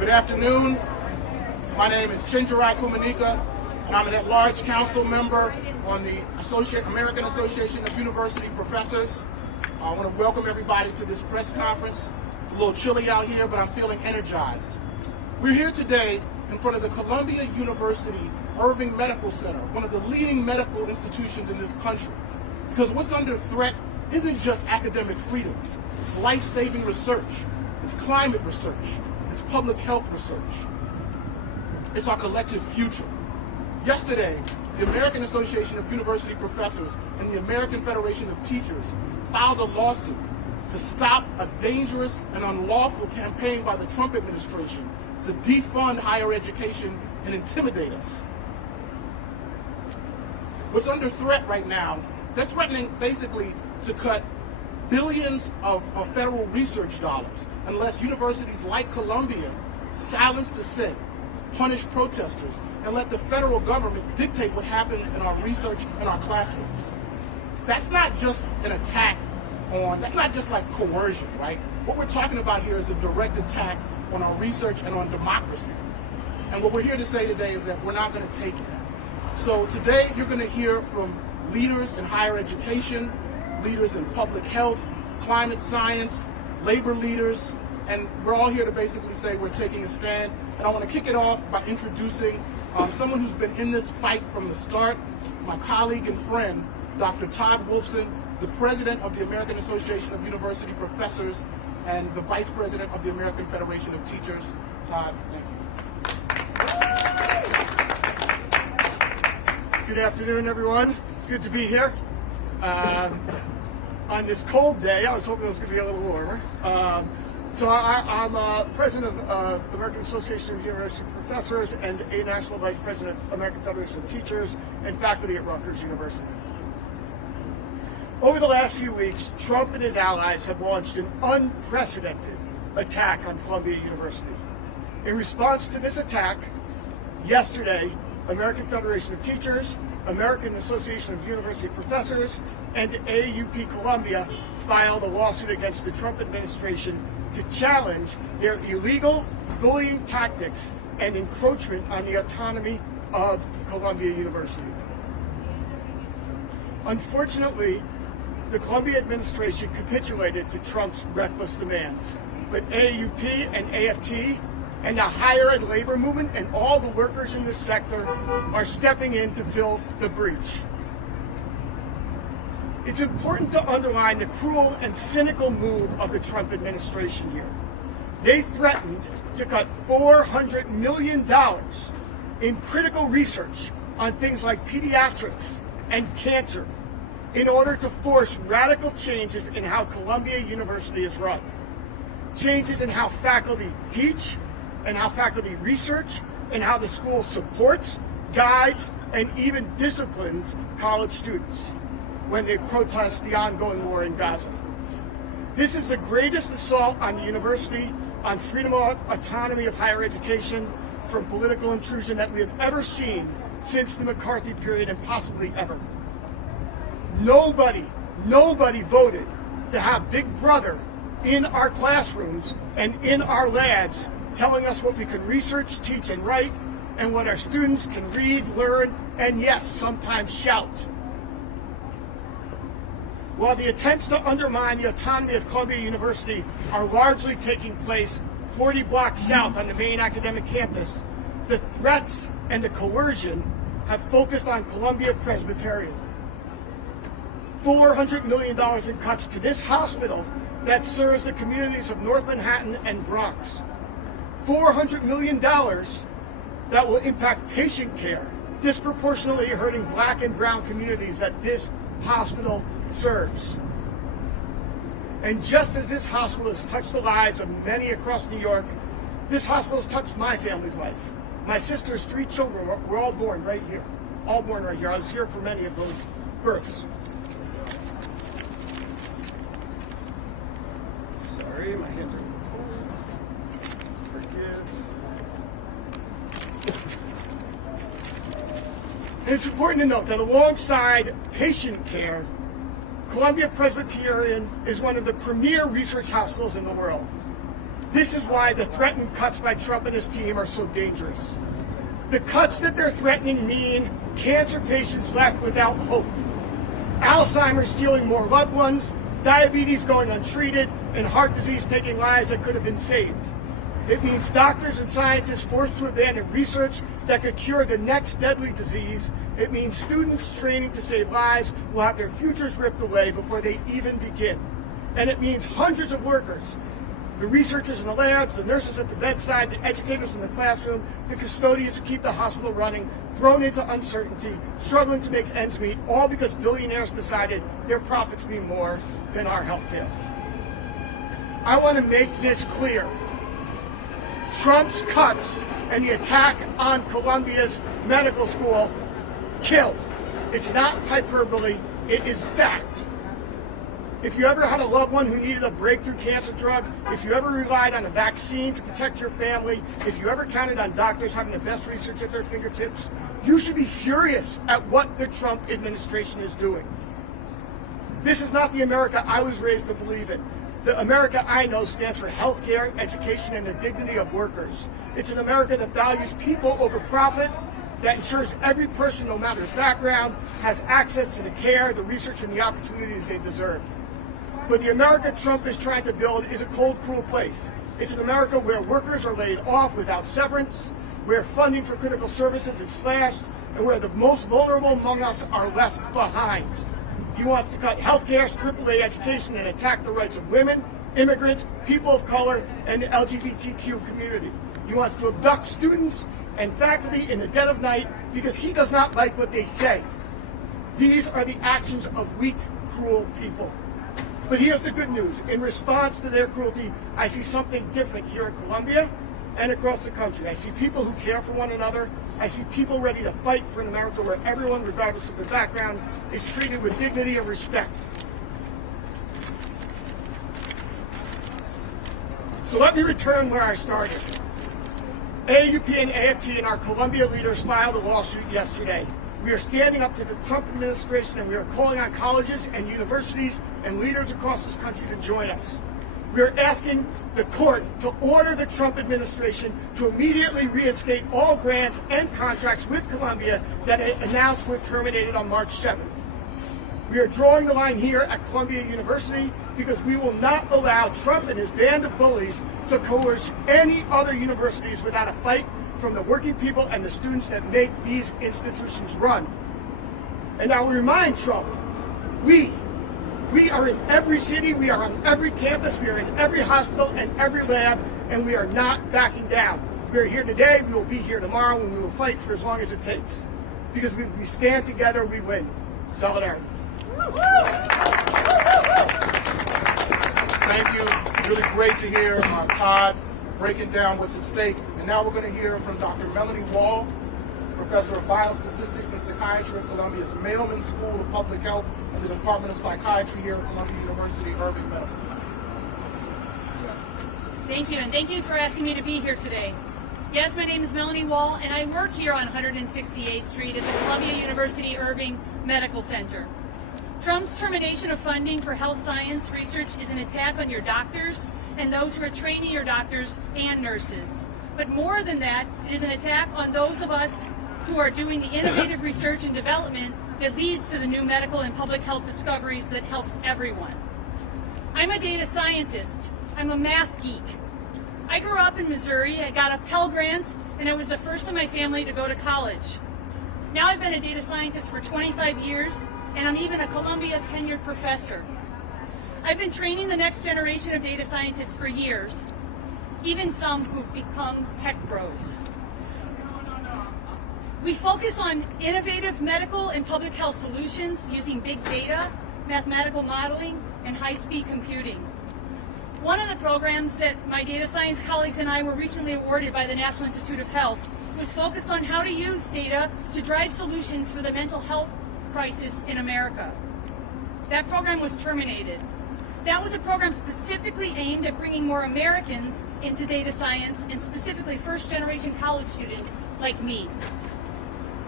Good afternoon. My name is Chenjerai Kumanyika, and I'm an at-large council member on the American Association of University Professors. I want to welcome everybody to this press conference. It's a little chilly out here, but I'm feeling energized. We're here today in front of the Columbia University Irving Medical Center, one of the leading medical institutions in this country. Because what's under threat isn't just academic freedom. It's life-saving research. It's climate research. It's public health research. It's our collective future. Yesterday, the American Association of University Professors and the American Federation of Teachers filed a lawsuit to stop a dangerous and unlawful campaign by the Trump administration to defund higher education and intimidate us. What's under threat right now, they're threatening basically to cut billions of federal research dollars unless universities like Columbia silence dissent, punish protesters, and let the federal government dictate what happens in our research and our classrooms. That's not just an attack on, that's not just like coercion, right? What we're talking about here is a direct attack on our research and on democracy. And what we're here to say today is that we're not going to take it. So today you're going to hear from leaders in higher education, leaders in public health, climate science, labor leaders, and we're all here to basically say we're taking a stand. And I want to kick it off by introducing someone who's been in this fight from the start, my colleague and friend, Dr. Todd Wolfson, the president of the American Association of University Professors and the vice president of the American Federation of Teachers. Todd, thank you. Good afternoon, everyone. It's good to be here. On this cold day, I was hoping it was going to be a little warmer. I'm president of the American Association of University Professors and a national vice president of the American Federation of Teachers and faculty at Rutgers University. Over the last few weeks, Trump and his allies have launched an unprecedented attack on Columbia University. In response to this attack, yesterday, American Federation of Teachers, American Association of University Professors, and AAUP Columbia filed a lawsuit against the Trump administration to challenge their illegal bullying tactics and encroachment on the autonomy of Columbia University. Unfortunately, the Columbia administration capitulated to Trump's reckless demands, but AAUP and AFT and the higher ed labor movement and all the workers in this sector are stepping in to fill the breach. It's important to underline the cruel and cynical move of the Trump administration here. They threatened to cut $400 million in critical research on things like pediatrics and cancer in order to force radical changes in how Columbia University is run. Changes in how faculty teach, and how faculty research, and how the school supports, guides, and even disciplines college students when they protest the ongoing war in Gaza. This is the greatest assault on the university, on freedom of autonomy of higher education, from political intrusion that we have ever seen since the McCarthy period, and possibly ever. Nobody voted to have Big Brother in our classrooms and in our labs telling us what we can research, teach, and write, and what our students can read, learn, and yes, sometimes shout. While the attempts to undermine the autonomy of Columbia University are largely taking place 40 blocks south on the main academic campus, the threats and the coercion have focused on Columbia Presbyterian. $400 million in cuts to this hospital that serves the communities of North Manhattan and Bronx. $400 million that will impact patient care, disproportionately hurting Black and brown communities that this hospital serves. And just as this hospital has touched the lives of many across New York, this hospital has touched my family's life. My sister's 3 children were all born right here. All born right here. I was here for many of those births. Sorry, my hands are cold. Forgive. And it's important to note that alongside patient care, Columbia Presbyterian is one of the premier research hospitals in the world. This is why the threatened cuts by Trump and his team are so dangerous. The cuts that they're threatening mean cancer patients left without hope, Alzheimer's stealing more loved ones, diabetes going untreated, and heart disease taking lives that could have been saved. It means doctors and scientists forced to abandon research that could cure the next deadly disease. It means students training to save lives will have their futures ripped away before they even begin. And it means hundreds of workers, the researchers in the labs, the nurses at the bedside, the educators in the classroom, the custodians who keep the hospital running, thrown into uncertainty, struggling to make ends meet, all because billionaires decided their profits mean more than our health care. I want to make this clear. Trump's cuts and the attack on Columbia's medical school kill. It's not hyperbole, it is fact. If you ever had a loved one who needed a breakthrough cancer drug, if you ever relied on a vaccine to protect your family, if you ever counted on doctors having the best research at their fingertips, you should be furious at what the Trump administration is doing. This is not the America I was raised to believe in. The America I know stands for healthcare, education, and the dignity of workers. It's an America that values people over profit, that ensures every person, no matter their background, has access to the care, the research, and the opportunities they deserve. But the America Trump is trying to build is a cold, cruel place. It's an America where workers are laid off without severance, where funding for critical services is slashed, and where the most vulnerable among us are left behind. He wants to cut health care, AAA education, and attack the rights of women, immigrants, people of color, and the LGBTQ community. He wants to abduct students and faculty in the dead of night because he does not like what they say. These are the actions of weak, cruel people. But here's the good news. In response to their cruelty, I see something different here in Columbia and across the country. I see people who care for one another. I see people ready to fight for an America where everyone, regardless of their background, is treated with dignity and respect. So let me return where I started. AAUP and AFT and our Columbia leaders filed a lawsuit yesterday. We are standing up to the Trump administration, and we are calling on colleges and universities and leaders across this country to join us. We are asking the court to order the Trump administration to immediately reinstate all grants and contracts with Columbia that it announced were terminated on March 7th. We are drawing the line here at Columbia University because we will not allow Trump and his band of bullies to coerce any other universities without a fight from the working people and the students that make these institutions run. And I will remind Trump, we are in every city, we are on every campus, we are in every hospital and every lab, and we are not backing down. We are here today, we will be here tomorrow, and we will fight for as long as it takes. Because when we stand together, we win. Solidarity. Thank you. Really great to hear Todd breaking down what's at stake. And now we're going to hear from Dr. Melanie Wall, Professor of Biostatistics and Psychiatry at Columbia's Mailman School of Public Health and the Department of Psychiatry here at Columbia University Irving Medical. Thank you, and thank you for asking me to be here today. Yes, my name is Melanie Wall, and I work here on 168th Street at the Columbia University Irving Medical Center. Trump's termination of funding for health science research is an attack on your doctors and those who are training your doctors and nurses. But more than that, it is an attack on those of us who are doing the innovative research and development that leads to the new medical and public health discoveries that helps everyone. I'm a data scientist. I'm a math geek. I grew up in Missouri. I got a Pell Grant, and I was the first in my family to go to college. Now I've been a data scientist for 25 years, and I'm even a Columbia tenured professor. I've been training the next generation of data scientists for years, even some who've become tech bros. We focus on innovative medical and public health solutions using big data, mathematical modeling, and high-speed computing. One of the programs that my data science colleagues and I were recently awarded by the National Institute of Health was focused on how to use data to drive solutions for the mental health crisis in America. That program was terminated. That was a program specifically aimed at bringing more Americans into data science, and specifically first-generation college students like me.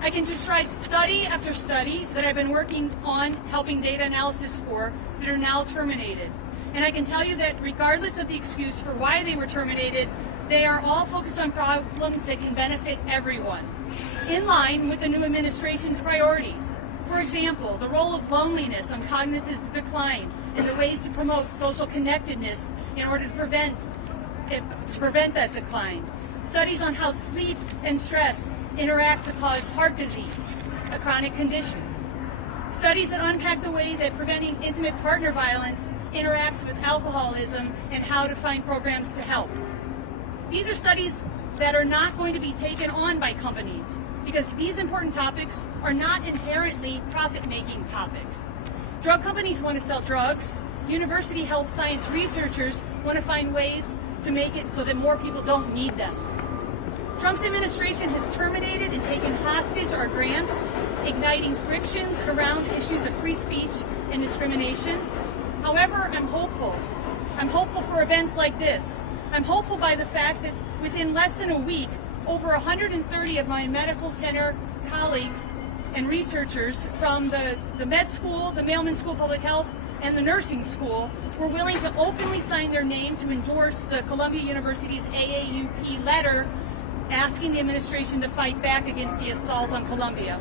I can describe study after study that I've been working on helping data analysis for that are now terminated. And I can tell you that regardless of the excuse for why they were terminated, they are all focused on problems that can benefit everyone, in line with the new administration's priorities. For example, the role of loneliness on cognitive decline and the ways to promote social connectedness in order to prevent that decline. Studies on how sleep and stress interact to cause heart disease, a chronic condition. Studies that unpack the way that preventing intimate partner violence interacts with alcoholism and how to find programs to help. These are studies that are not going to be taken on by companies because these important topics are not inherently profit-making topics. Drug companies want to sell drugs. University health science researchers want to find ways to make it so that more people don't need them. Trump's administration has terminated and taken hostage our grants, igniting frictions around issues of free speech and discrimination. However, I'm hopeful. I'm hopeful for events like this. I'm hopeful by the fact that within less than a week, over 130 of my medical center colleagues and researchers from the med school, the Mailman School of Public Health, and the nursing school were willing to openly sign their name to endorse the Columbia University's AAUP letter asking the administration to fight back against the assault on Columbia.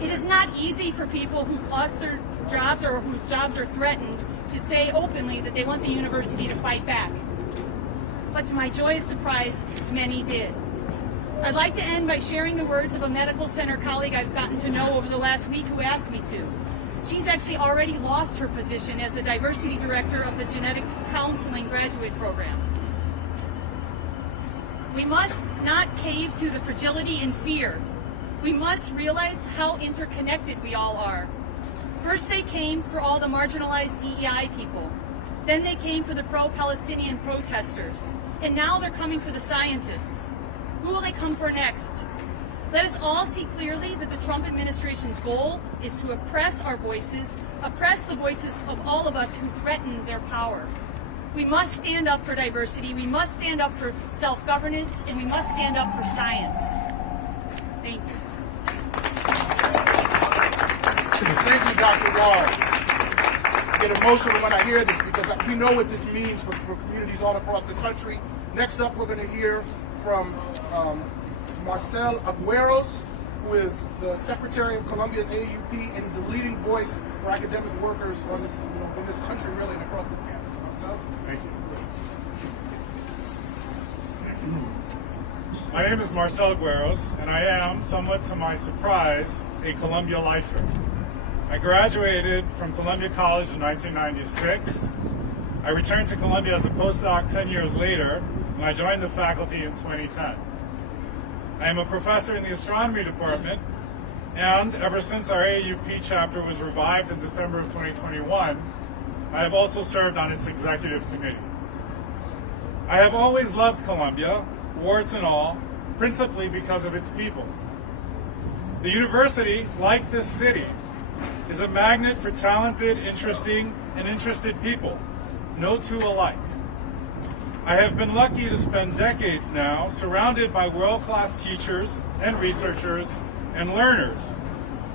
It is not easy for people who've lost their jobs or whose jobs are threatened to say openly that they want the university to fight back. But to my joyous surprise, many did. I'd like to end by sharing the words of a medical center colleague I've gotten to know over the last week who asked me to. She's actually already lost her position as the diversity director of the genetic counseling graduate program. We must not cave to the fragility and fear. We must realize how interconnected we all are. First they came for all the marginalized DEI people. Then they came for the pro-Palestinian protesters. And now they're coming for the scientists. Who will they come for next? Let us all see clearly that the Trump administration's goal is to oppress our voices, oppress the voices of all of us who threaten their power. We must stand up for diversity, we must stand up for self-governance, and we must stand up for science. Thank you. Thank you, Dr. Wall. I get emotional when I hear this because we know what this means for communities all across the country. Next up, we're going to hear from Marcel Agueros, who is the Secretary of Columbia's AAUP, and he's a leading voice for academic workers on this, in this country, really, and across this campus. Marcel? Thank you. My name is Marcel Agueros, and I am, somewhat to my surprise, a Columbia lifer. I graduated from Columbia College in 1996. I returned to Columbia as a postdoc 10 years later, and I joined the faculty in 2010. I am a professor in the astronomy department, and ever since our AAUP chapter was revived in December of 2021, I have also served on its executive committee. I have always loved Columbia, warts and all, principally because of its people. The university, like this city, is a magnet for talented, interesting, and interested people, no two alike. I have been lucky to spend decades now surrounded by world-class teachers and researchers and learners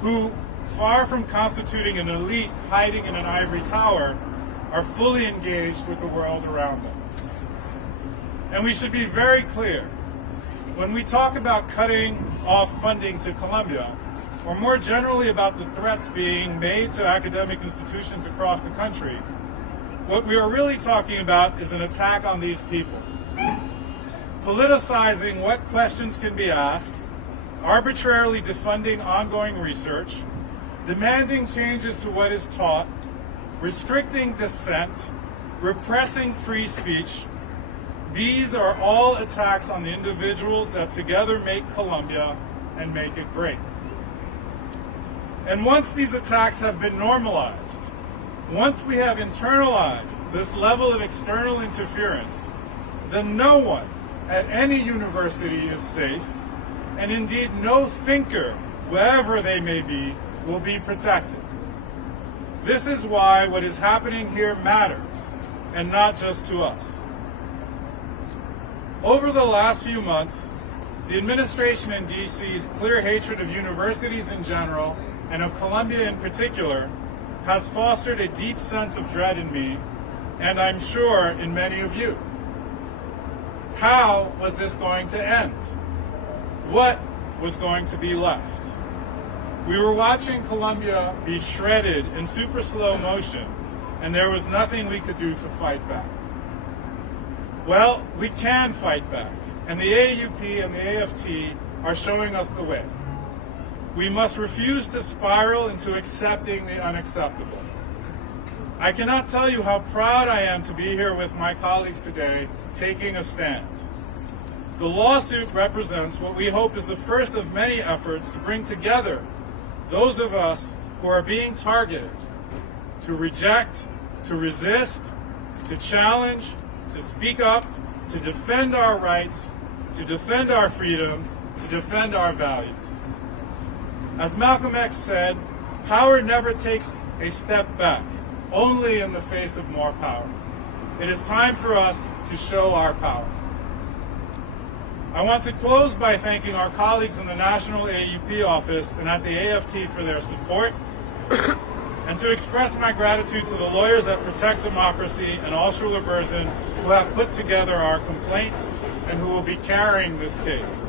who, far from constituting an elite hiding in an ivory tower, are fully engaged with the world around them. And we should be very clear, when we talk about cutting off funding to Columbia, or more generally about the threats being made to academic institutions across the country, what we are really talking about is an attack on these people. Politicizing what questions can be asked, arbitrarily defunding ongoing research, demanding changes to what is taught, restricting dissent, repressing free speech. These are all attacks on the individuals that together make Columbia and make it great. And once these attacks have been normalized, once we have internalized this level of external interference, then no one at any university is safe, and indeed no thinker, wherever they may be, will be protected. This is why what is happening here matters, and not just to us. Over the last few months, the administration in DC's clear hatred of universities in general, and of Columbia in particular, has fostered a deep sense of dread in me and I'm sure in many of you. How was this going to end? What was going to be left? We were watching Columbia be shredded in super slow motion, and there was nothing we could do to fight back. Well, we can fight back, and the AAUP and the AFT are showing us the way. We must refuse to spiral into accepting the unacceptable. I cannot tell you how proud I am to be here with my colleagues today, taking a stand. The lawsuit represents what we hope is the first of many efforts to bring together those of us who are being targeted, to reject, to resist, to challenge, to speak up, to defend our rights, to defend our freedoms, to defend our values. As Malcolm X said, power never takes a step back, only in the face of more power. It is time for us to show our power. I want to close by thanking our colleagues in the National AAUP office and at the AFT for their support, and to express my gratitude to the lawyers at Protect Democracy and Altshuler-Berzin who have put together our complaint and who will be carrying this case.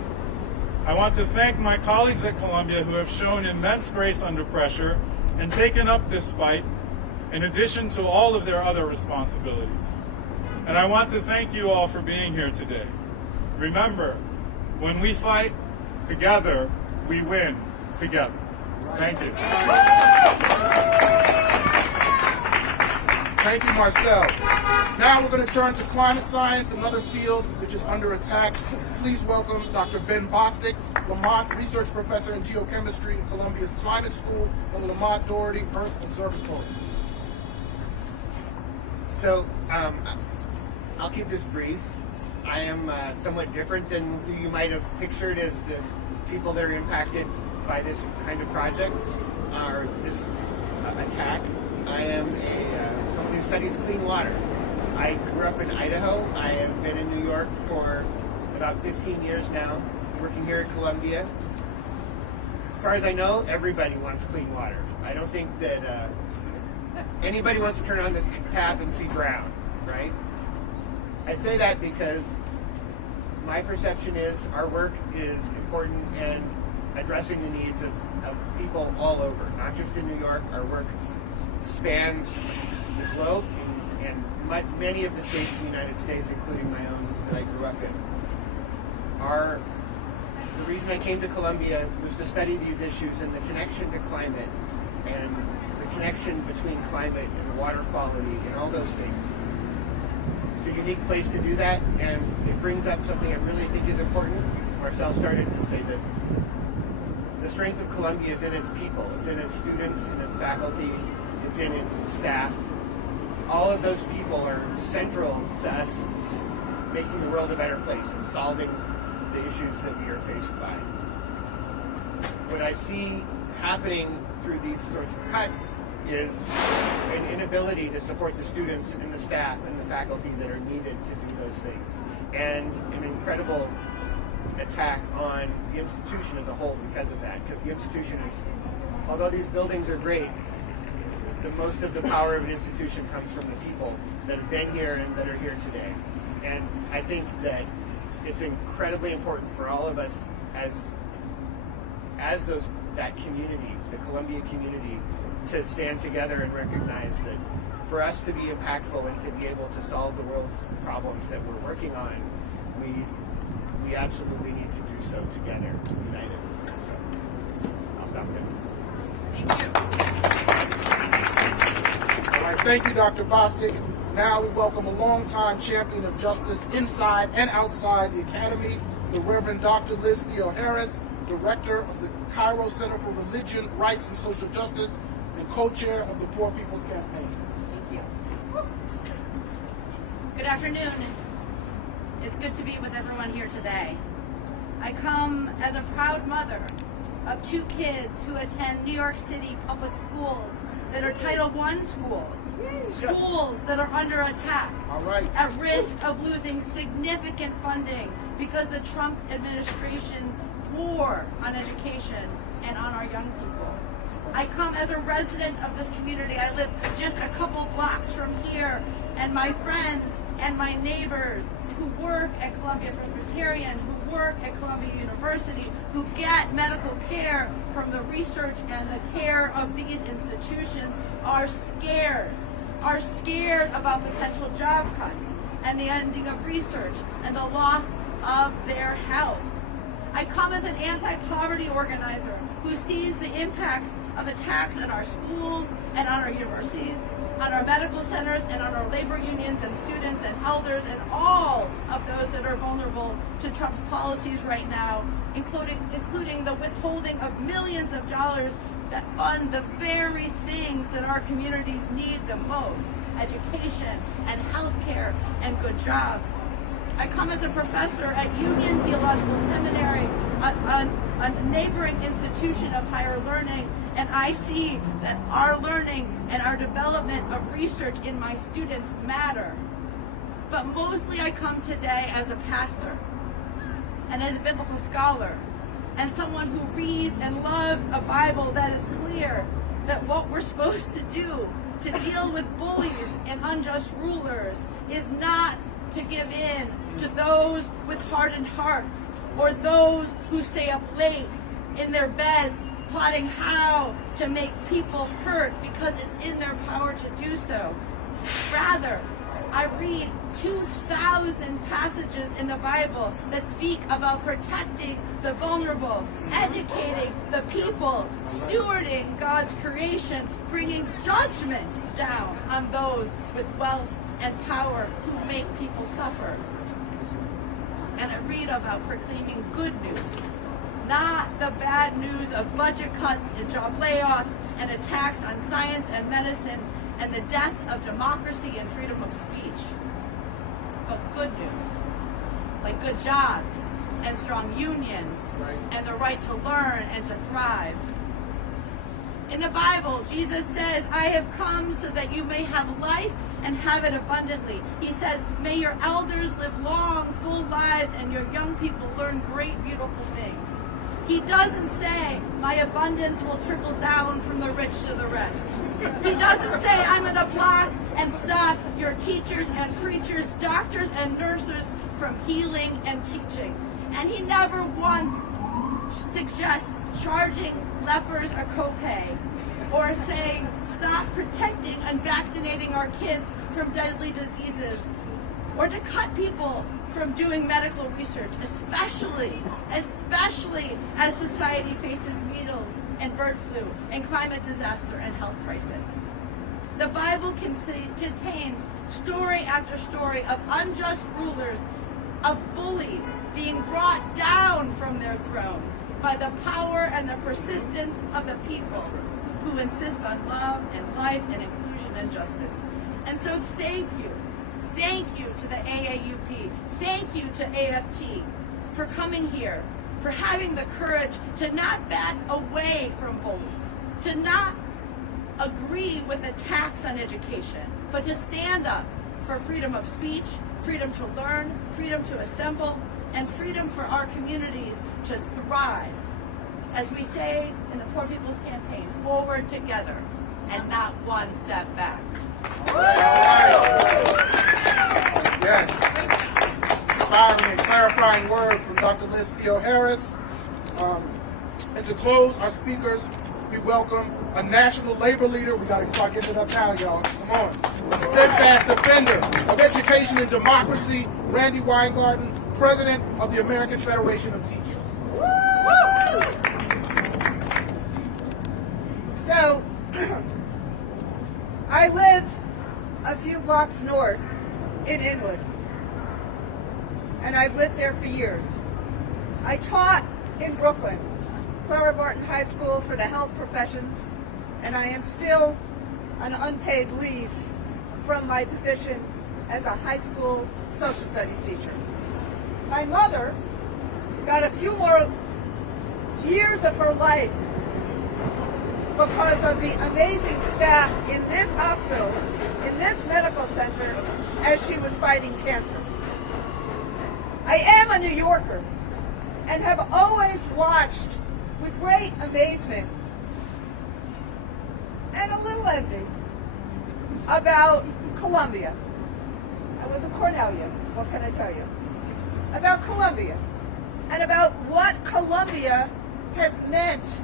I want to thank my colleagues at Columbia who have shown immense grace under pressure and taken up this fight, in addition to all of their other responsibilities. And I want to thank you all for being here today. Remember, when we fight together, we win together. Thank you. Thank you, Marcel. Now we're going to turn to climate science, another field which is under attack. Please welcome Dr. Ben Bostick, Lamont Research Professor in Geochemistry at Columbia's Climate School and Lamont Doherty Earth Observatory. So, I'll keep this brief. I am somewhat different than who you might have pictured as the people that are impacted by this kind of project or this attack. I am someone who studies clean water. I grew up in Idaho. I have been in New York for about 15 years now, working here at Columbia. As far as I know, everybody wants clean water. I don't think that anybody wants to turn on the tap and see brown, right? I say that because my perception is our work is important and addressing the needs of people all over, not just in New York. Our work spans the globe and many of the states in the United States, including my own that I grew up in. The reason I came to Columbia was to study these issues and the connection to climate and the connection between climate and water quality and all those things. It's a unique place to do that, and it brings up something I really think is important. Marcel started to say this. The strength of Columbia is in its people. It's in its students, in its faculty, it's in its staff. All of those people are central to us making the world a better place and solving the issues that we are faced by. What I see happening through these sorts of cuts is an inability to support the students and the staff and the faculty that are needed to do those things, and an incredible attack on the institution as a whole because of that, because the institution is, although these buildings are great, the most of the power of an institution comes from the people that have been here and that are here today. And I think that it's incredibly important for all of us as that community, the Columbia community, to stand together and recognize that for us to be impactful and to be able to solve the world's problems that we're working on, we absolutely need to do so together, united. So, I'll stop there. Thank you. All right, thank you, Dr. Bostick. Now we welcome a longtime champion of justice inside and outside the Academy, the Reverend Dr. Liz Theoharris, Director of the Kairos Center for Religion, Rights, and Social Justice, and co-chair of the Poor People's Campaign. Thank you. Good afternoon. It's good to be with everyone here today. I come as a proud mother of 2 kids who attend New York City public schools that are Title I schools that are under attack, All right. at risk of losing significant funding because the Trump administration's war on education and on our young people. I come as a resident of this community. I live just a couple blocks from here and my friends and my neighbors who work at Columbia Presbyterian, who work at Columbia University, who get medical care from the research and the care of these institutions are scared about potential job cuts and the ending of research and the loss of their health. I come as an anti-poverty organizer who sees the impacts of attacks on our schools and on our universities, on our medical centers, and on our labor unions and students and elders and all of those that are vulnerable to Trump's policies right now, including the withholding of millions of dollars that fund the very things that our communities need the most: education and healthcare and good jobs. I come as a professor at Union Theological Seminary, a neighboring institution of higher learning, and I see that our learning and our development of research in my students matter. But mostly I come today as a pastor and as a biblical scholar and someone who reads and loves a Bible that is clear that what we're supposed to do to deal with bullies and unjust rulers is not to give in to those with hardened hearts or those who stay up late in their beds plotting how to make people hurt because it's in their power to do so. Rather, I read 2,000 passages in the Bible that speak about protecting the vulnerable, educating the people, stewarding God's creation, bringing judgment down on those with wealth and power who make people suffer. And I read about proclaiming good news, not the bad news of budget cuts and job layoffs and attacks on science and medicine and the death of democracy and freedom of speech, but good news, like good jobs and strong unions and the right to learn and to thrive. In the Bible, Jesus says, I have come so that you may have life and have it abundantly. He says, may your elders live long, full lives, and your young people learn great, beautiful things. He doesn't say, my abundance will trickle down from the rich to the rest. He doesn't say, I'm going to block and stop your teachers and preachers, doctors and nurses from healing and teaching. And he never once suggests charging lepers a copay or saying, stop protecting and vaccinating our kids from deadly diseases, or to cut people from doing medical research, especially as society faces measles and bird flu and climate disaster and health crisis. The Bible contains story after story of unjust rulers, of bullies being brought down from their thrones by the power and the persistence of the people who insist on love and life and inclusion and justice. And so thank you to the AAUP, thank you to AFT for coming here, for having the courage to not back away from bullies, to not agree with attacks on education, but to stand up for freedom of speech, freedom to learn, freedom to assemble, and freedom for our communities to thrive. As we say in the Poor People's Campaign, forward together and not one step back. Yes. Inspiring and clarifying word from Dr. Liz Theoharris. And to close our speakers, we welcome a national labor leader. We got to start getting it up now, y'all. Come on. A steadfast defender of education and democracy, Randi Weingarten, President of the American Federation of Teachers. So, I live a few blocks north in Inwood, and I've lived there for years. I taught in Brooklyn, Clara Barton High School for the health professions, and I am still on unpaid leave from my position as a high school social studies teacher. My mother got a few more years of her life because of the amazing staff in this hospital, in this medical center, as she was fighting cancer. I am a New Yorker and have always watched with great amazement and a little envy about Columbia I was a Cornellian. What can I tell you? About Columbia and about what Columbia has meant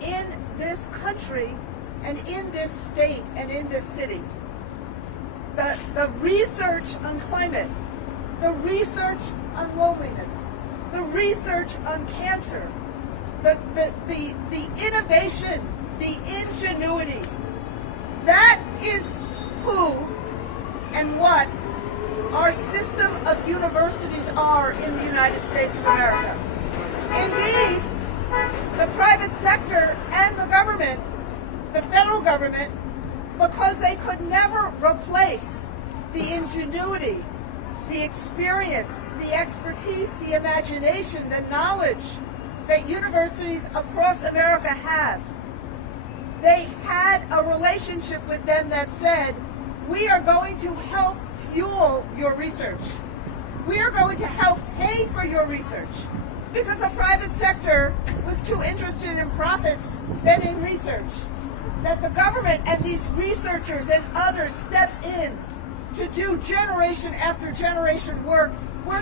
in this country and in this state and in this city. The research on climate, the research on loneliness, the research on cancer, the innovation, the ingenuity. That is who and what our system of universities are in the United States of America. Indeed, the private sector and the government, the federal government, because they could never replace the ingenuity, the experience, the expertise, the imagination, the knowledge that universities across America have. They had a relationship with them that said, we are going to help fuel your research. We are going to help pay for your research, because the private sector was too interested in profits than in research. That the government and these researchers and others stepped in to do generation after generation work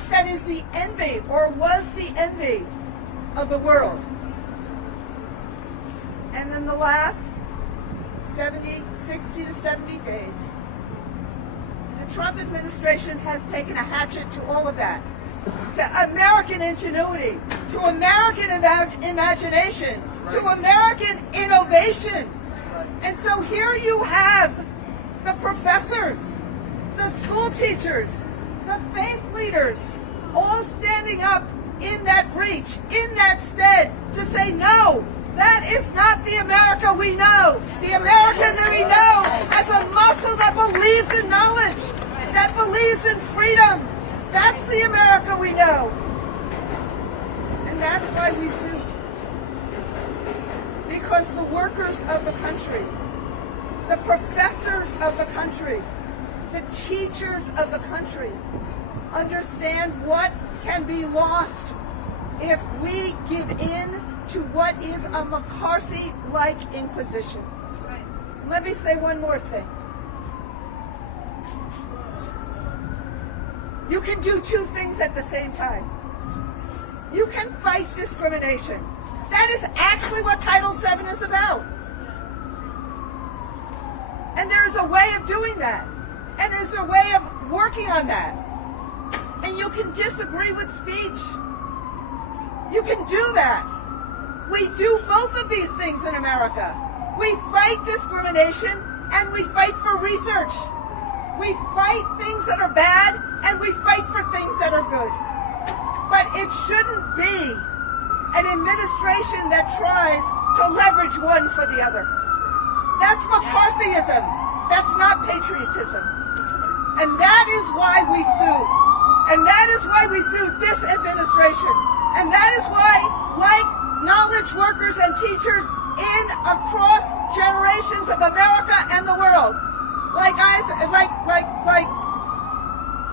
that is the envy, or was the envy, of the world. And then the last 60 to 70 days, the Trump administration has taken a hatchet to all of that, to American ingenuity, to American imagination, to American innovation. And so here you have the professors, the school teachers, the faith leaders, all standing up in that breach, in that stead, to say, no, that is not the America we know. The America that we know has a muscle that believes in knowledge, that believes in freedom. That's the America we know. And that's why we sued. Because the workers of the country, the professors of the country, the teachers of the country understand what can be lost if we give in to what is a McCarthy-like inquisition. Right. Let me say one more thing. You can do two things at the same time. You can fight discrimination. That is actually what Title VII is about. And there's a way of doing that. And there's a way of working on that. And you can disagree with speech. You can do that. We do both of these things in America. We fight discrimination and we fight for research. We fight things that are bad and we fight for things that are good. But it shouldn't be an administration that tries to leverage one for the other. That's McCarthyism. That's not patriotism. And that is why we sue. And that is why we sue this administration. And that is why, like knowledge workers and teachers in across generations of America and the world, like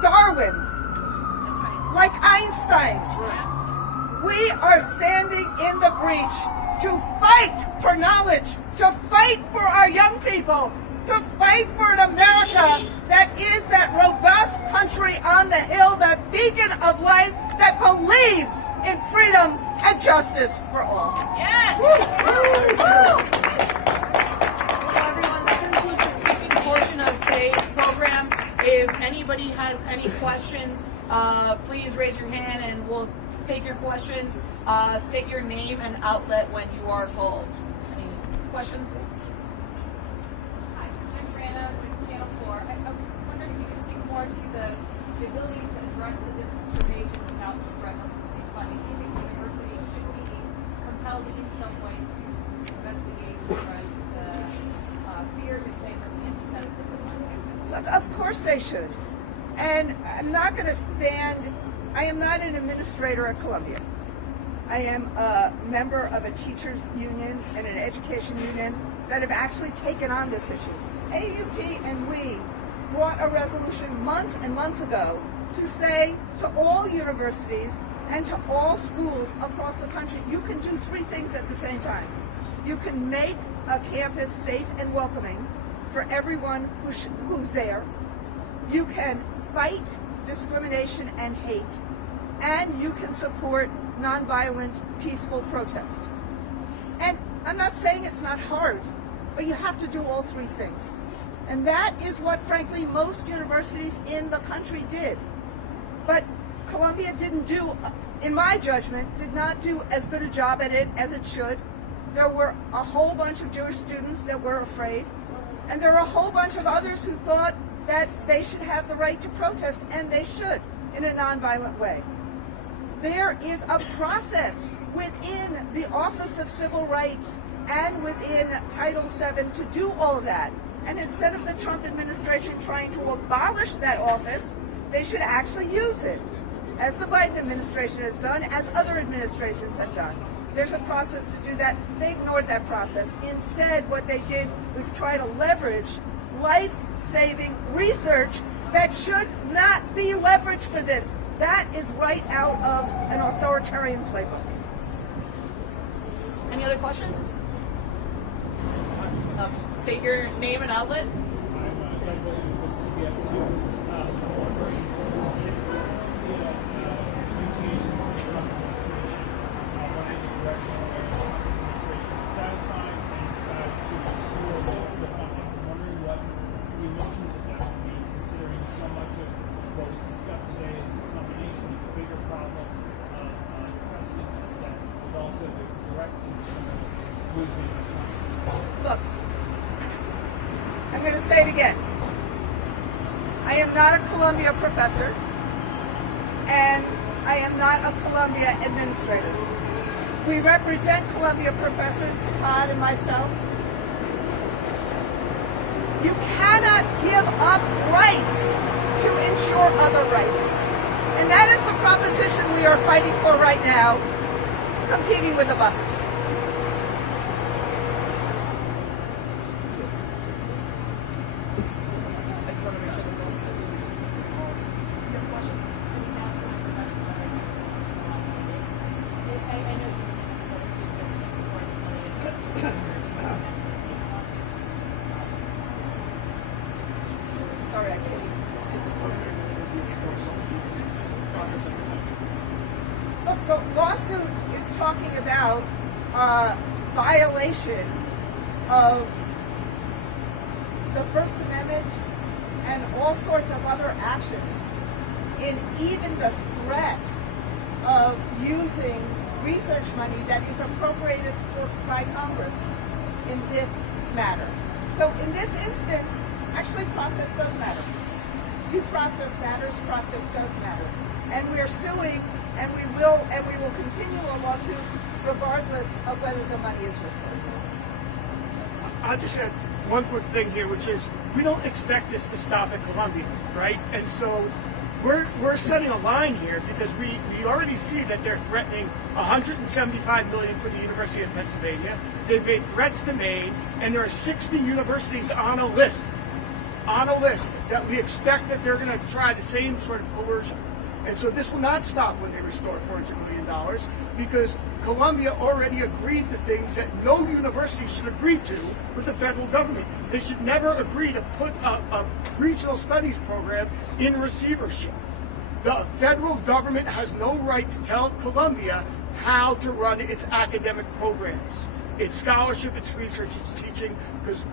Darwin, like Einstein, we are standing in the breach to fight for knowledge, to fight for our young people, to fight for an America that is that robust country on the hill, that beacon of life that believes in freedom and justice for all. Yes! Hello, everyone. That concludes the speaking portion of today's program. If anybody has any questions, please raise your hand and we'll take your questions. State your name and outlet when you are called. Any questions? Hi, I'm Randa with Channel 4. I was wondering if you could speak more to the ability to address the discrimination without the threat of losing funding. Do you think the university should be compelled in some way to investigate and address the fears and claims of anti-Semitism on campus? Look, of course they should. And I'm not going to stand, I am not an administrator at Columbia. I am a member of a teachers union and an education union that have actually taken on this issue. AAUP and we brought a resolution months and months ago to say to all universities and to all schools across the country, you can do three things at the same time. You can make a campus safe and welcoming for everyone who's there. you can fight discrimination and hate, and you can support nonviolent, peaceful protest. And I'm not saying it's not hard, but you have to do all three things. And that is what, frankly, most universities in the country did. But Columbia didn't do, in my judgment, did not do as good a job at it as it should. There were a whole bunch of Jewish students that were afraid, and there were a whole bunch of others who thought that they should have the right to protest, and they should, in a nonviolent way. There is a process within the Office of Civil Rights and within Title VII to do all of that. And instead of the Trump administration trying to abolish that office, they should actually use it, as the Biden administration has done, as other administrations have done. There's a process to do that. They ignored that process. Instead, what they did was try to leverage life-saving research that should not be leveraged for this. That is right out of an authoritarian playbook. Any other questions? State your name and outlet. I'm Todd with CBS 2. Wondering initiation of the Trump administration, what any direction the Trump administration is satisfied and decides to restore the funding. I'm wondering what the emotions of that would be, considering so much of what was discussed today is a combination of the bigger problem of precedent sets, but also the direct concern of losing this funding. Look, I'm going to say it again. I am not a Columbia professor, and I am not a Columbia administrator. We represent Columbia professors, Todd and myself. You cannot give up rights to ensure other rights. And that is the proposition we are fighting for right now, competing with the buses. Sorry, I can't. Look, the lawsuit is talking about violation of the First Amendment and all sorts of other actions, in even the threat of using research money that is appropriated by Congress in this matter. So in this instance, actually process does matter. Due process matters, process does matter. And we're suing, and we will continue a lawsuit regardless of whether the money is restored. I'll just add one quick thing here, which is we don't expect this to stop at Columbia, right? And so we're setting a line here because we already see that they're threatening $175 million for the University of Pennsylvania. They've made threats to Maine, and there are 60 universities on a list that we expect that they're going to try the same sort of coercion. And so this will not stop when they restore $400 million, because Columbia already agreed to things that no university should agree to with the federal government. They should never agree to put a regional studies program in receivership. The federal government has no right to tell Columbia how to run its academic programs, its scholarship, its research, its teaching, because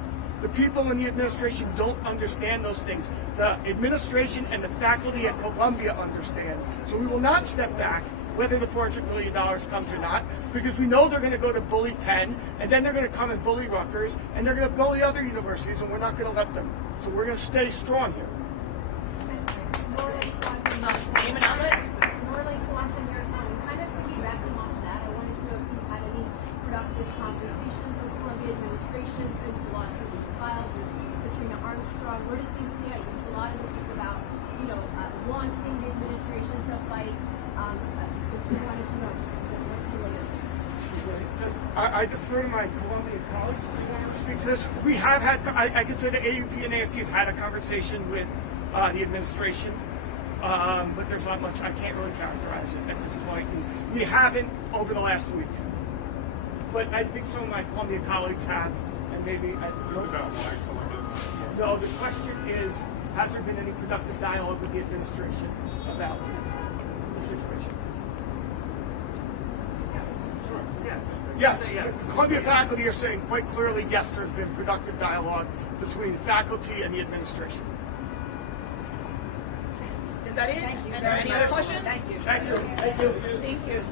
the people in the administration don't understand those things. The administration and the faculty at Columbia understand. So we will not step back, whether the $400 million comes or not, because we know they're going to go to bully Penn, and then they're going to come and bully Rutgers, and they're going to bully other universities, and we're not going to let them. So we're going to stay strong here. Name and outlet. Norley Collection here. Kind of piggybacking off that, I wanted to know if you've had any productive conversations with Columbia administration since the lawsuit was filed with Katrina Armstrong. Where do things stand? Because a lot of this is about, wanting the administration to fight. So just wanted to know what's the latest. I defer to my Columbia colleagues because we have had, I can say the AAUP and AFT have had a conversation with the administration, but there's not much, I can't really characterize it at this point. And we haven't over the last week. But I think some of my Columbia colleagues have, and maybe... This is about why Columbia So the question is, has there been any productive dialogue with the administration about the situation? Sure. Yes. Yes. Yes. Columbia faculty are saying quite clearly, yes, there's been productive dialogue between faculty and the administration. Is that it? Thank you And very any much. other questions? Thank you. Thank you. Thank you.